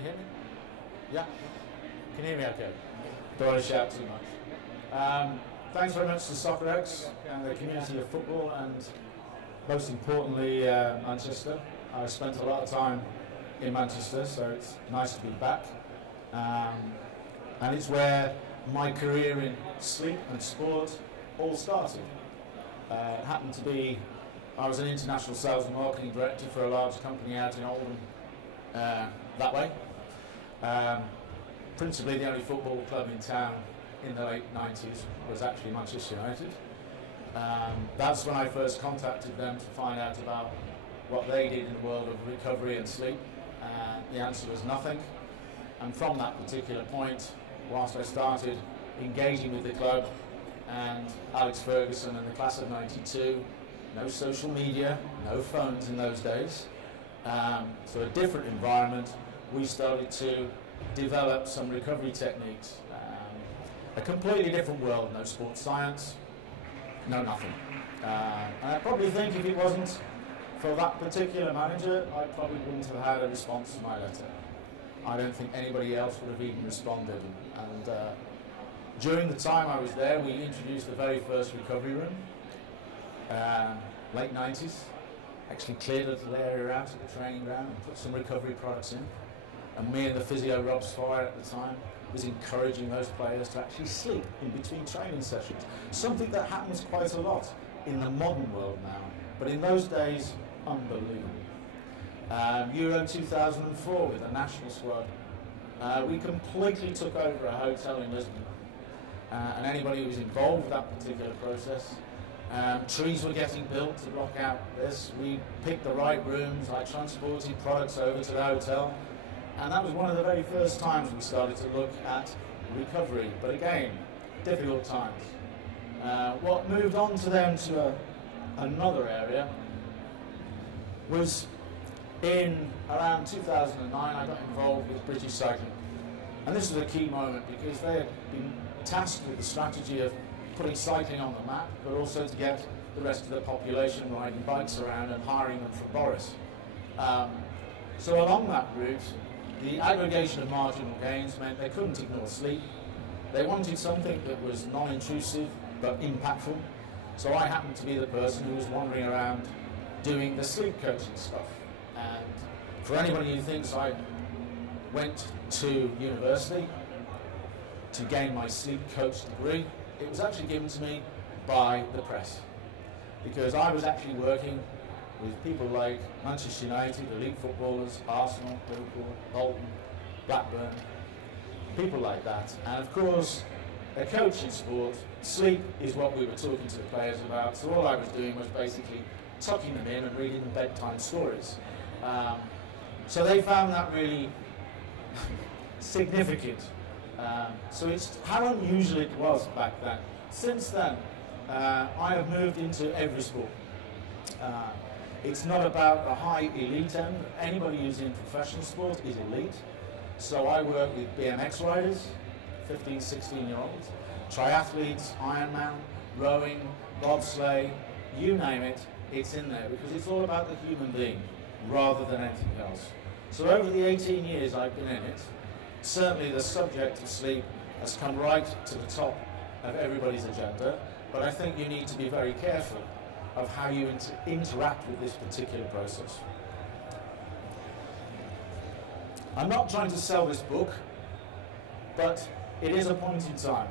you hear me? Yeah? Can you hear me okay? Don't want to shout too much. Thanks very much to Soccerex and the community of football, and most importantly Manchester. I spent a lot of time in Manchester, so it's nice to be back. And it's where my career in sleep and sport all started. It happened to be, I was an international sales and marketing director for a large company out in Oldham that way. Principally the only football club in town in the late 90s was actually Manchester United. That's when I first contacted them to find out about what they did in the world of recovery and sleep. The answer was nothing. And from that particular point, whilst I started engaging with the club and Alex Ferguson and the class of '92, no social media, no phones in those days, so a different environment, we started to develop some recovery techniques. A completely different world, no sports science, no nothing. And I probably think if it wasn't for that particular manager, I probably wouldn't have had a response to my letter. I don't think anybody else would have even responded. And during the time I was there, we introduced the very first recovery room, late 90s. Actually cleared a little area out at the training ground and put some recovery products in. And me and the physio Rob Spire at the time was encouraging those players to actually sleep in between training sessions. Something that happens quite a lot in the modern world now, but in those days, unbelievable. Euro 2004 with the national squad, we completely took over a hotel in Lisbon, and anybody who was involved with that particular process, trees were getting built to block out this. We picked the right rooms. I transported products over to the hotel, and that was one of the very first times we started to look at recovery. But again, difficult times. What moved on to them to another area was in around 2009, I got involved with British Cycling. And this was a key moment because they had been tasked with the strategy of putting cycling on the map, but also to get the rest of the population riding bikes around and hiring them from Boris. So along that route, the aggregation of marginal gains meant they couldn't ignore sleep. They wanted something that was non-intrusive but impactful. So I happened to be the person who was wandering around doing the sleep coaching stuff. And for anybody who thinks I went to university to gain my sleep coach degree, it was actually given to me by the press. Because I was actually working with people like Manchester United, elite footballers, Arsenal, Liverpool, Bolton, Blackburn, people like that. And of course, a coach in sport, sleep is what we were talking to the players about. So all I was doing was basically tucking them in and reading them bedtime stories. So they found that really significant. So it's how unusual it was back then. Since then, I have moved into every sport. It's not about a high elite end. Anybody who's in professional sport is elite. So I work with BMX riders, 15, 16-year-olds, triathletes, Ironman, rowing, bobsleigh, you name it, it's in there because it's all about the human being rather than anything else. So over the 18 years I've been in it, certainly the subject of sleep has come right to the top of everybody's agenda, but I think you need to be very careful of how you interact with this particular process. I'm not trying to sell this book, but it is a point in time.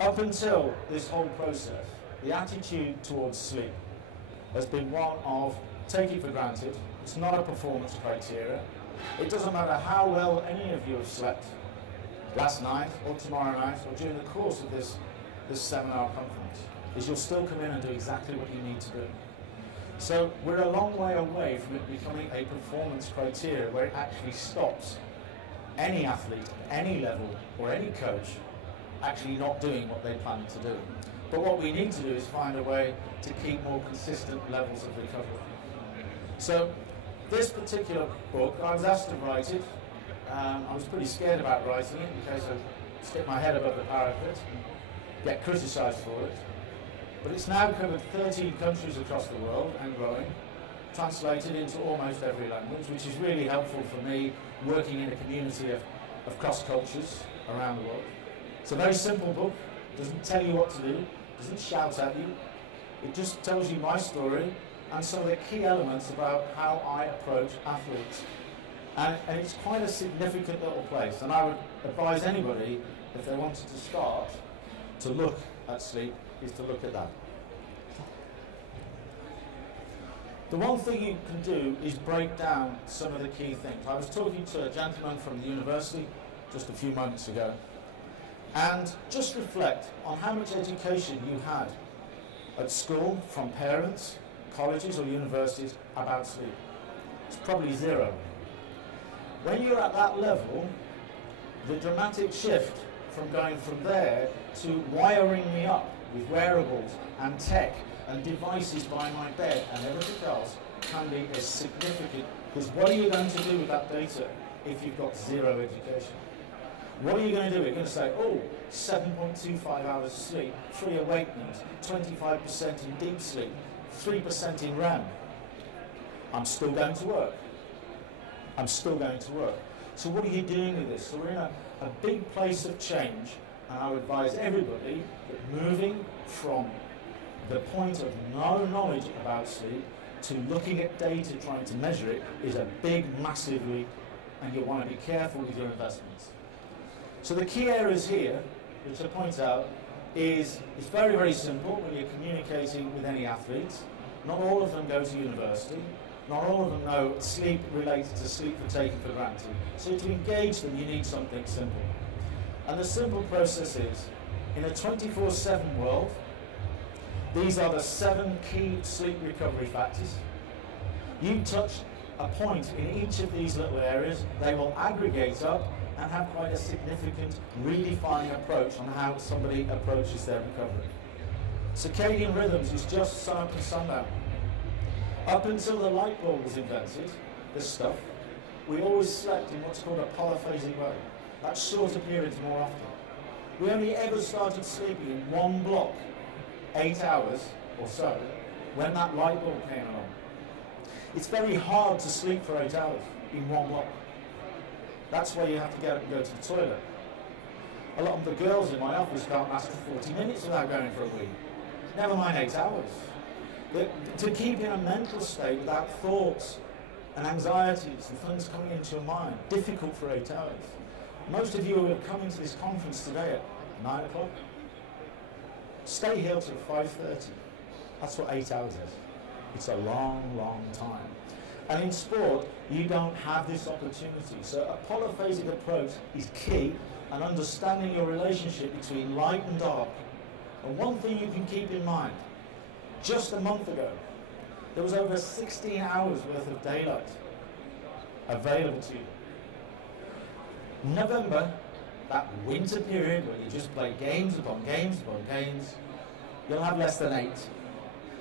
Up until this whole process, the attitude towards sleep has been one of take it for granted. It's not a performance criteria. It doesn't matter how well any of you have slept last night or tomorrow night or during the course of this seminar conference, is you'll still come in and do exactly what you need to do. So we're a long way away from it becoming a performance criteria where it actually stops any athlete, any level, or any coach actually not doing what they plan to do. But what we need to do is find a way to keep more consistent levels of recovery. So this particular book, I was asked to write it. I was pretty scared about writing it in case I stick my head above the parapet and get criticised for it. But it's now covered 13 countries across the world and growing. translated into almost every language, which is really helpful for me working in a community of cross cultures around the world. It's a very simple book. It doesn't tell you what to do, it doesn't shout at you. It just tells you my story and some of the key elements about how I approach athletes. And it's quite a significant little place, and I would advise anybody, if they wanted to start to look at sleep, is to look at that. The one thing you can do is break down some of the key things. I was talking to a gentleman from the university just a few moments ago, and just reflect on how much education you had at school from parents, colleges or universities about sleep. It's probably zero. When you're at that level, the dramatic shift from going from there to wiring me up with wearables and tech and devices by my bed and everything else can be as significant, because what are you going to do with that data if you've got zero education? What are you going to do? You're going to say, oh, 7.25 hours sleep, 3 awakenings, 25% in deep sleep, 3% in REM. I'm still going to work. I'm still going to work. So what are you doing with this? So we're in a big place of change, and I would advise everybody that moving from the point of no knowledge about sleep to looking at data, trying to measure it, is a big, massive leap, and you'll want to be careful with your investments. So the key areas here, which I point out, is it's very, very simple when you're communicating with any athletes. Not all of them go to university. Not all of them know sleep related to sleep for taken for granted. So to engage them, you need something simple. And the simple process is, in a 24/7 world, these are the 7 key sleep recovery factors. You touch a point in each of these little areas, they will aggregate up and have quite a significant redefining approach on how somebody approaches their recovery. Circadian rhythms is just sun up and sundown. Up until the light bulb was invented, this stuff, we always slept in what's called a polyphasic way. That's shorter periods more often. We only ever started sleeping in one block, 8 hours or so, when that light bulb came along. It's very hard to sleep for 8 hours in one block. That's why you have to get up and go to the toilet. A lot of the girls in my office can't last for 40 minutes without going for a wee. Never mind 8 hours. To keep in a mental state without thoughts and anxieties and things coming into your mind, difficult for 8 hours. Most of you who are coming to this conference today at 9 o'clock, stay here till 5:30. That's what 8 hours is. It's a long, long time. And in sport, you don't have this opportunity. So a polyphasic approach is key, and understanding your relationship between light and dark. And one thing you can keep in mind, just a month ago, there was over 16 hours worth of daylight available to you. November, that winter period where you just play games upon games upon games, you'll have less than 8.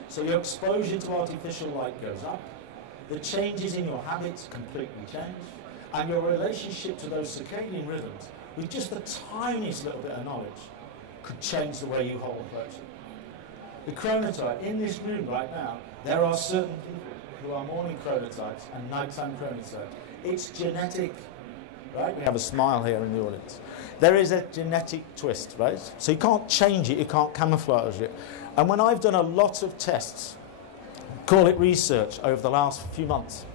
So your exposure to artificial light goes up, the changes in your habits completely change, and your relationship to those circadian rhythms, with just the tiniest little bit of knowledge, could change the way you hold approach it. The chronotype, in this room right now, there are certain people who are morning chronotypes and nighttime chronotypes. It's genetic, right? We have a smile here in the audience. There is a genetic twist, right? So you can't change it, you can't camouflage it. And when I've done a lot of tests, call it research, over the last few months,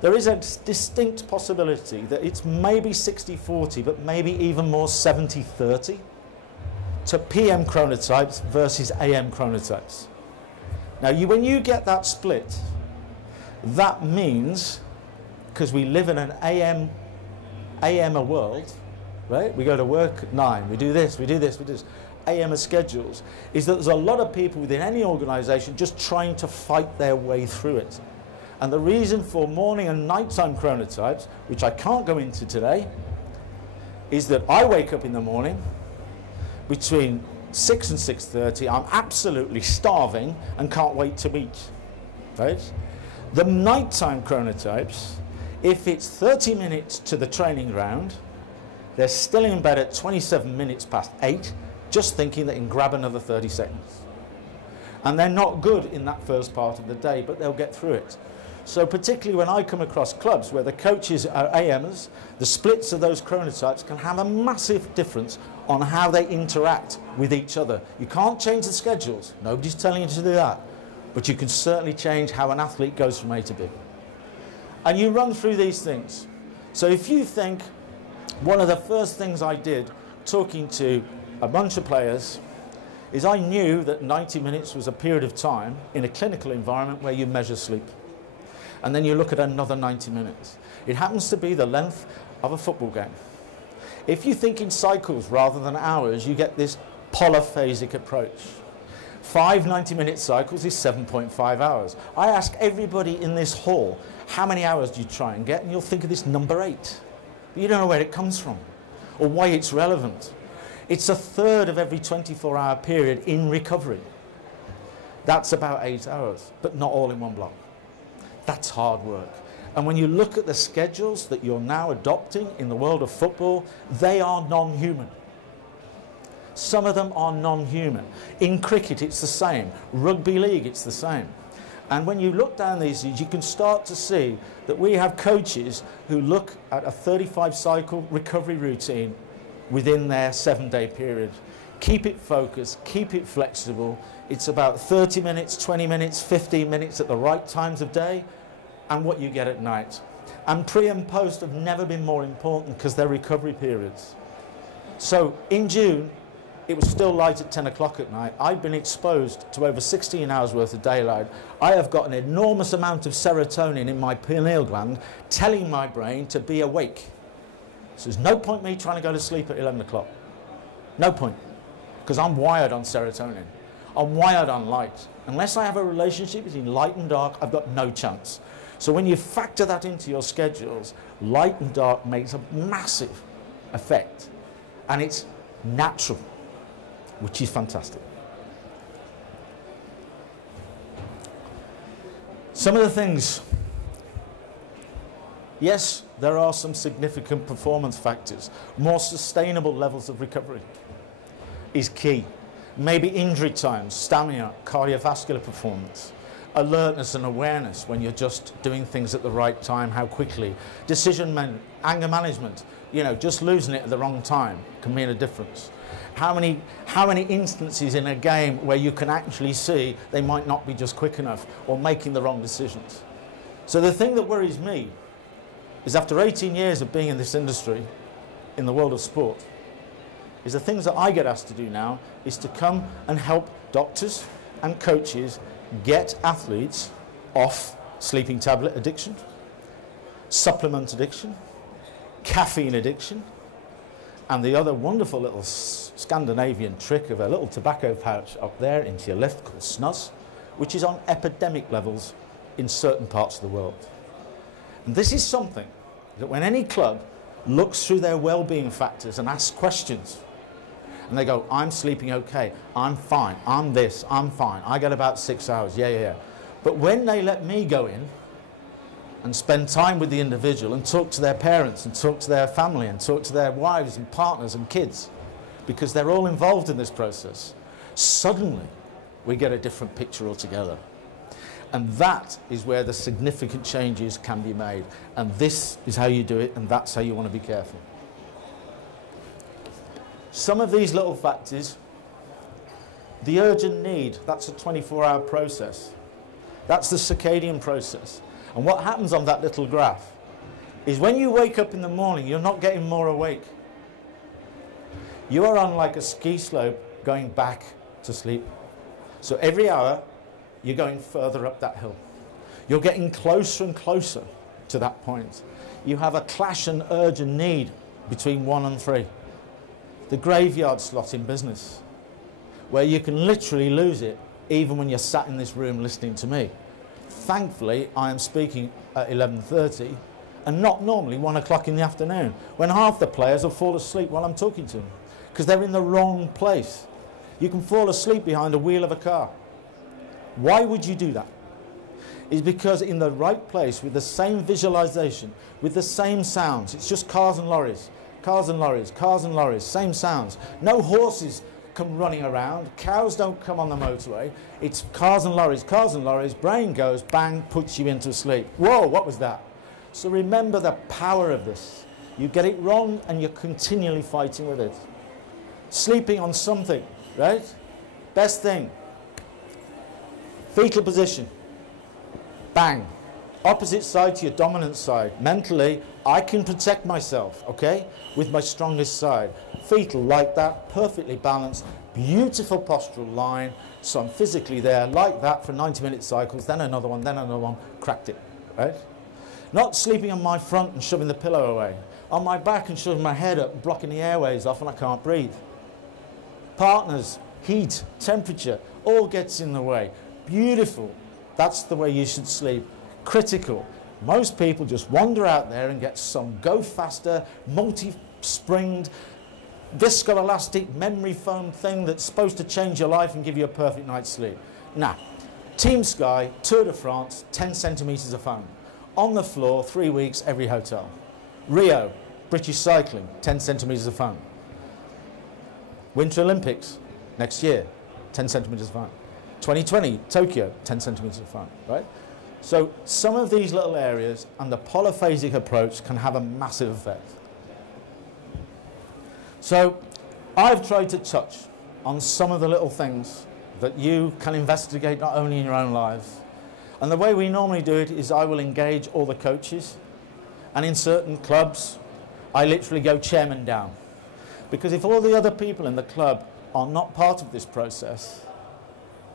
there is a distinct possibility that it's maybe 60-40, but maybe even more 70-30 to PM chronotypes versus AM chronotypes. Now, when you get that split, that means, because we live in an AM world, right? We go to work at 9, we do this, we do this, we do this. AM schedules, is that there's a lot of people within any organization just trying to fight their way through it. And the reason for morning and nighttime chronotypes, which I can't go into today, is that I wake up in the morning between 6 and 6:30, I'm absolutely starving and can't wait to eat, right? The nighttime chronotypes, if it's 30 minutes to the training ground, they're still in bed at 27 minutes past 8, just thinking they can grab another 30 seconds. And they're not good in that first part of the day, but they'll get through it. So particularly when I come across clubs where the coaches are AMers, the splits of those chronotypes can have a massive difference on how they interact with each other. You can't change the schedules. Nobody's telling you to do that. But you can certainly change how an athlete goes from A to B. And you run through these things. So if you think, one of the first things I did talking to a bunch of players is I knew that 90 minutes was a period of time in a clinical environment where you measure sleep. And then you look at another 90 minutes. It happens to be the length of a football game. If you think in cycles rather than hours, you get this polyphasic approach. 5 90-minute cycles is 7.5 hours. I ask everybody in this hall, how many hours do you try and get? And you'll think of this number 8. But you don't know where it comes from or why it's relevant. It's a third of every 24-hour period in recovery. That's about 8 hours, but not all in one block. That's hard work. And when you look at the schedules that you're now adopting in the world of football, they are non-human. Some of them are non-human. In cricket, it's the same. Rugby league, it's the same. And when you look down these, you can start to see that we have coaches who look at a 35-cycle recovery routine within their 7-day period. Keep it focused, keep it flexible. It's about 30 minutes, 20 minutes, 15 minutes at the right times of day and what you get at night. And pre and post have never been more important because they're recovery periods. So in June, it was still light at 10 o'clock at night. I've been exposed to over 16 hours worth of daylight. I have got an enormous amount of serotonin in my pineal gland telling my brain to be awake. So there's no point me trying to go to sleep at 11 o'clock. No point. Because I'm wired on serotonin. I'm wired on light. Unless I have a relationship between light and dark, I've got no chance. So when you factor that into your schedules, light and dark makes a massive effect. And it's natural, which is fantastic. Some of the things, yes, there are some significant performance factors. More sustainable levels of recovery is key. Maybe injury times, stamina, cardiovascular performance, alertness and awareness when you're just doing things at the right time, how quickly, anger management, you know, just losing it at the wrong time can mean a difference. How many instances in a game where you can actually see they might not be just quick enough or making the wrong decisions. So the thing that worries me is after 18 years of being in this industry, in the world of sport, is the things that I get asked to do now is to come and help doctors and coaches get athletes off sleeping tablet addiction, supplement addiction, caffeine addiction, and the other wonderful little Scandinavian trick of a little tobacco pouch up there into your left called snus, which is on epidemic levels in certain parts of the world. And this is something that when any club looks through their well-being factors and asks questions, and they go, I'm sleeping okay, I'm fine, I'm this, I'm fine, I get about 6 hours, yeah. But when they let me go in and spend time with the individual and talk to their parents and talk to their family and talk to their wives and partners and kids, because they're all involved in this process, suddenly we get a different picture altogether. And that is where the significant changes can be made. And this is how you do it, and that's how you want to be careful. Some of these little factors, the urgent need, that's a 24-hour process. That's the circadian process. And what happens on that little graph is when you wake up in the morning, you're not getting more awake. You are on like a ski slope going back to sleep. So every hour, you're going further up that hill. You're getting closer and closer to that point. You have a clash and urge and need between 1 and 3. The graveyard slot in business, where you can literally lose it even when you're sat in this room listening to me. Thankfully, I am speaking at 11:30 and not normally 1 o'clock in the afternoon, when half the players will fall asleep while I'm talking to them, because they're in the wrong place. You can fall asleep behind a wheel of a car. Why would you do that? It's because in the right place, with the same visualization, with the same sounds, it's just cars and lorries, cars and lorries, cars and lorries, same sounds. No horses come running around. Cows don't come on the motorway. It's cars and lorries, cars and lorries. Brain goes, bang, puts you into sleep. Whoa, what was that? So remember the power of this. You get it wrong and you're continually fighting with it. Sleeping on something, right? Best thing. Fetal position. Bang. Opposite side to your dominant side. Mentally, I can protect myself, okay, with my strongest side. Fetal like that, perfectly balanced, beautiful postural line. So I'm physically there like that for 90-minute cycles, then another one, cracked it, right? Not sleeping on my front and shoving the pillow away. On my back and shoving my head up, blocking the airways off and I can't breathe. Partners, heat, temperature, all gets in the way. Beautiful. That's the way you should sleep. Critical. Most people just wander out there and get some go faster, multi-springed, viscoelastic memory foam thing that's supposed to change your life and give you a perfect night's sleep. Nah. Team Sky, Tour de France, 10 centimetres of foam. On the floor, 3 weeks, every hotel. Rio, British cycling, 10 centimetres of foam. Winter Olympics, next year, 10 centimetres of foam. 2020, Tokyo, 10 centimetres of foam, right? So some of these little areas and the polyphasic approach can have a massive effect. So I've tried to touch on some of the little things that you can investigate not only in your own lives. And the way we normally do it is I will engage all the coaches, and in certain clubs I literally go chairman down. Because if all the other people in the club are not part of this process,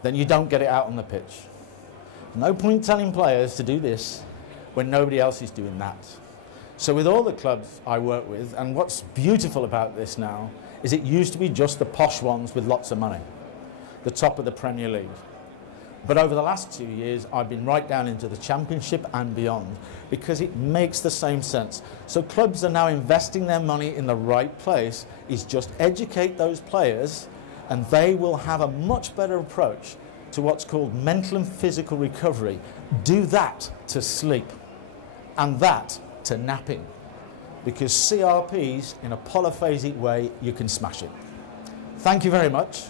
then you don't get it out on the pitch. No point telling players to do this when nobody else is doing that. So with all the clubs I work with, and what's beautiful about this now is it used to be just the posh ones with lots of money, the top of the Premier League. But over the last 2 years, I've been right down into the Championship and beyond because it makes the same sense. So clubs are now investing their money in the right place, is just educate those players and they will have a much better approach to what's called mental and physical recovery. Do that to sleep and that to napping, because CRPs in a polyphasic way, you can smash it. Thank you very much.